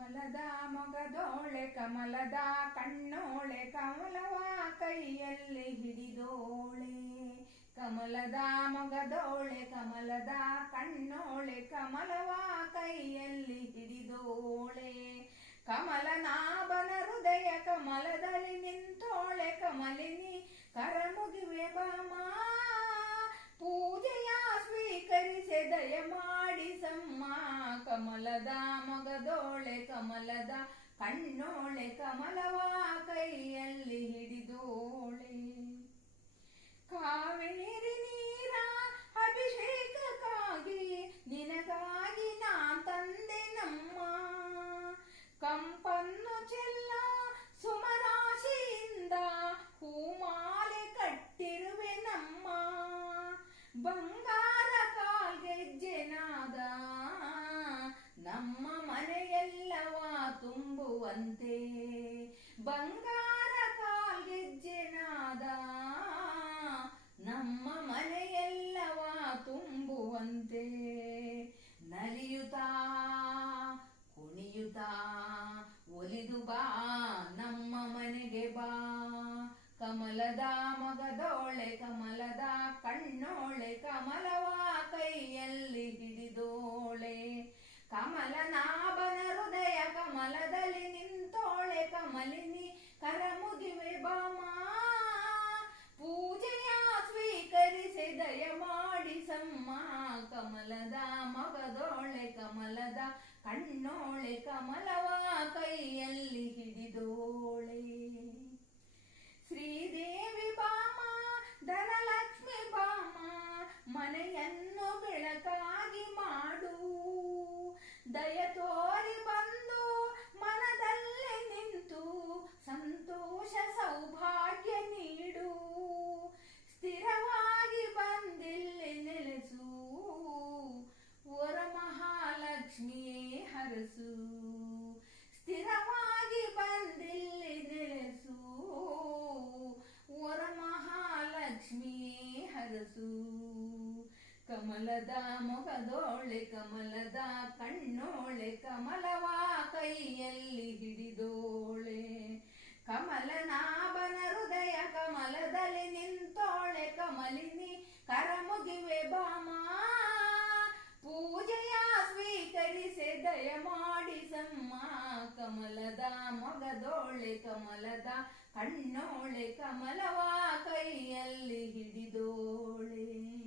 ಕಮಲದ ಮೊಗದೋಳೆ ಕಮಲದ ಕಣ್ಣೋಳೆ ಕಮಲವ ಕೈಯಲ್ಲಿ ಹಿಡಿದೋಳೆ. ಕಮಲದ ಮೊಗದೋಳೆ ಕಮಲದ ಕಣ್ಣೋಳೆ ಕಮಲವ ಕೈಯಲ್ಲಿ ಹಿಡಿದೋಳೆ. ಕಮಲನಾಭನ ಹೃದಯ ಕಮಲದಲ್ಲಿ ನಿಂತೋಳೆ ಕಮಲಿನಿ ಕರಮುಗಿವೆ ಬಾಮ. ಪೂಜೆಯ ಸ್ವೀಕರಿಸೆ ದಯ ಮಾಡಿಸಮ್ಮ. ಕಮಲದ ಮೊಗದೋಳೆ ಕಮಲದ ಕಣ್ಣೋಳೆ ಕಮಲವ ಕೈಯಲ್ಲಿ ಹಿಡಿದೋಳೆ. ಕಾವೇರಿ ನೀರ ಅಭಿಷೇಕಕ್ಕಾಗಿ ನಿನಗಾಗಿ ನಾ ತಂದೆ ನಮ್ಮ. ಕಂಪನ್ನು ಚೆಲ್ಲ ಸುಮರಾಶಿಯಿಂದ ಹೂಮಾಲೆ ಕಟ್ಟಿರುವೆ ನಮ್ಮ. ಬಂಗಾರ ಕಾಲ್ಗೆಜ್ಜೆನಾದ ನಮ್ಮ ಮನೆಯೆಲ್ಲವ ತುಂಬುವಂತೆ. ಬಂಗಾರ ಕಾಲ್ಗೆಜ್ಜೆನಾದ ನಮ್ಮ ಮನೆಯೆಲ್ಲವ ತುಂಬುವಂತೆ. ನಲಿಯುತ್ತಾ ಕುಣಿಯುತ್ತಾ ಒಲಿದು ಬಾ ನಮ್ಮ ಮನೆಗೆ ಬಾ. ಕಮಲದ ಮೊಗದೋಳೆ ಕಮಲದ ಕಣ್ಣೋಳೆ ಕಮಲವ ಕೈಯಲ್ಲಿ ಹಿಡಿದೋಳೆ. ಕಮಲನಾಭನ ಹೃದಯ ಕಮಲದಲ್ಲಿ ನಿಂತೋಳೆ ಕಮಲಿನಿ ಕರಮುಗಿವೆ ಬಾಮ. ಪೂಜೆಯ ಸ್ವೀಕರಿಸೆ ದಯ ಮಾಡಿಸಮ್ಮ. ಕಮಲದ ಮೊಗದೋಳೆ ಕಮಲದ ಕಣ್ಣೋಳೆ ಕಮಲವ ಕೈಯಲ್ಲಿ ಹಿಡಿದೋಳೆ. ಶ್ರೀದೇವಿ ಬಾಮ ಧನಲಕ್ಷ್ಮಿ ಬಾಮ ಮನೆಯನ್ನು ಬೆಳಕಾಗಿ ಮಾಡು. ದಯ ತೋರಿ ಬಂದು ಮನದಲ್ಲೇ ನಿಂತು ಸಂತೋಷ ಸೌಭಾಗ್ಯ ನೀಡು. ಸ್ಥಿರವಾಗಿ ಬಂದಿಲ್ಲಿ ನೆಲೆಸು ವರಮಹಾಲಕ್ಷ್ಮಿಯೇ ಹರಸು. ಸ್ಥಿರವಾಗಿ ಬಂದಿಲ್ಲಿ ನೆಲೆಸು ವರಮಹಾಲಕ್ಷ್ಮಿಯೇ ಹರಸು. ಕಮಲದ ಮೊಗದೋಳೆ ಕಮಲದ ಕಣ್ಣೋಳೆ ಕಮಲವ ಕೈಯಲ್ಲಿ ಹಿಡಿದೋಳೆ. ಕಮಲನಾಭನ ಹೃದಯ ಕಮಲದಲ್ಲಿ ನಿಂತೋಳೆ ಕಮಲಿನಿ ಕರಮುಗಿವೆ ಬಾಮ. ಪೂಜೆಯ ಸ್ವೀಕರಿಸೆ ದಯ ಮಾಡಿಸಮ್ಮ. ಕಮಲದ ಮೊಗದೋಳೆ ಕಮಲದ ಕಣ್ಣೋಳೆ ಕಮಲವ ಕೈಯಲ್ಲಿ ಹಿಡಿದೋಳೆ.